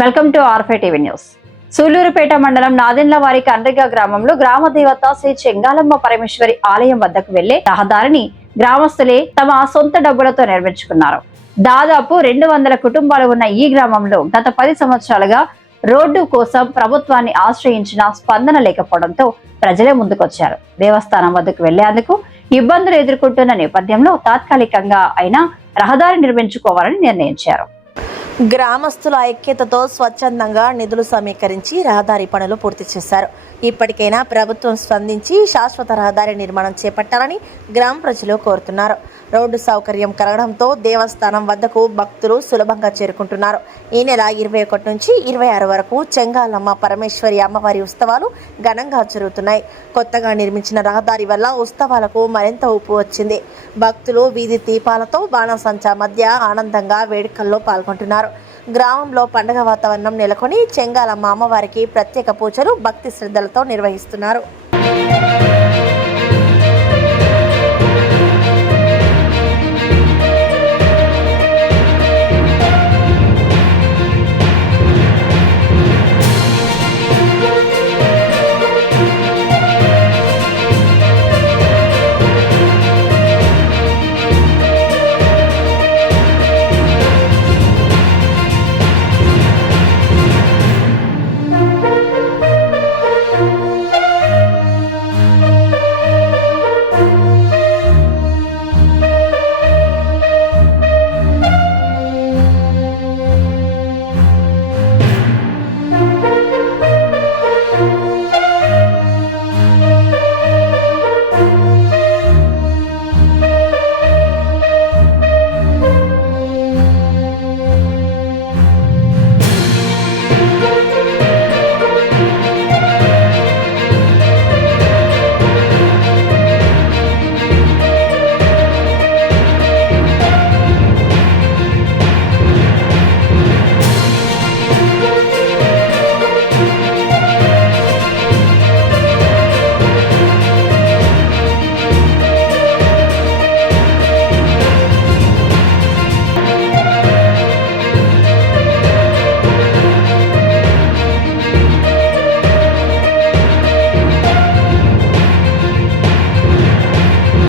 Welcome to R5 TV news. Sullurpeta మండలం నాదెండ్లవారి కండ్రిగ గ్రామంలో గ్రామ దేవత శ్రీ చెంగాలమ్మ పరమేశ్వరి ఆలయం వద్దకు వెళ్లే రహదారిని గ్రామస్తులే తమ సొంత డబ్బులతో నిర్మించుకున్నారు. దాదాపు 200 కుటుంబాలు ఉన్న ఈ గ్రామంలో గత 10 సంవత్సరాలుగా రోడ్డు కోసం ప్రభుత్వాన్ని ఆశ్రయించిన స్పందన లేకపోవడంతో ప్రజలే ముందుకొచ్చారు. దేవస్థానం వద్దకు వెళ్లేందుకు ఇబ్బందులు ఎదుర్కొంటున్న నేపథ్యంలో తాత్కాలికంగా అయినా రహదారి నిర్మించుకోవాలని నిర్ణయించారు. గ్రామస్తుల ఐక్యతతో స్వచ్ఛందంగా నిధులు సమీకరించి రహదారి పనులు పూర్తి చేశారు. ఇప్పటికైనా ప్రభుత్వం స్పందించి శాశ్వత రహదారి నిర్మాణం చేపట్టాలని గ్రామ ప్రజలు కోరుతున్నారు. రోడ్డు సౌకర్యం కలగడంతో దేవస్థానం వద్దకు భక్తులు సులభంగా చేరుకుంటున్నారు. ఈ నెల 21 నుంచి 26 వరకు చెంగాలమ్మ పరమేశ్వరి అమ్మవారి ఉత్సవాలు ఘనంగా జరుగుతున్నాయి. కొత్తగా నిర్మించిన రహదారి వల్ల ఉత్సవాలకు మరింత ఊపు వచ్చింది. భక్తులు వీధి దీపాలతో బాణసంచా మధ్య ఆనందంగా వేడుకల్లో పాల్గొంటున్నారు. గ్రామంలో పండుగ వాతావరణం నెలకొని చెంగాలమ్మ అమ్మవారికి ప్రత్యేక పూజలు భక్తి శ్రద్ధలతో నిర్వహిస్తున్నారు.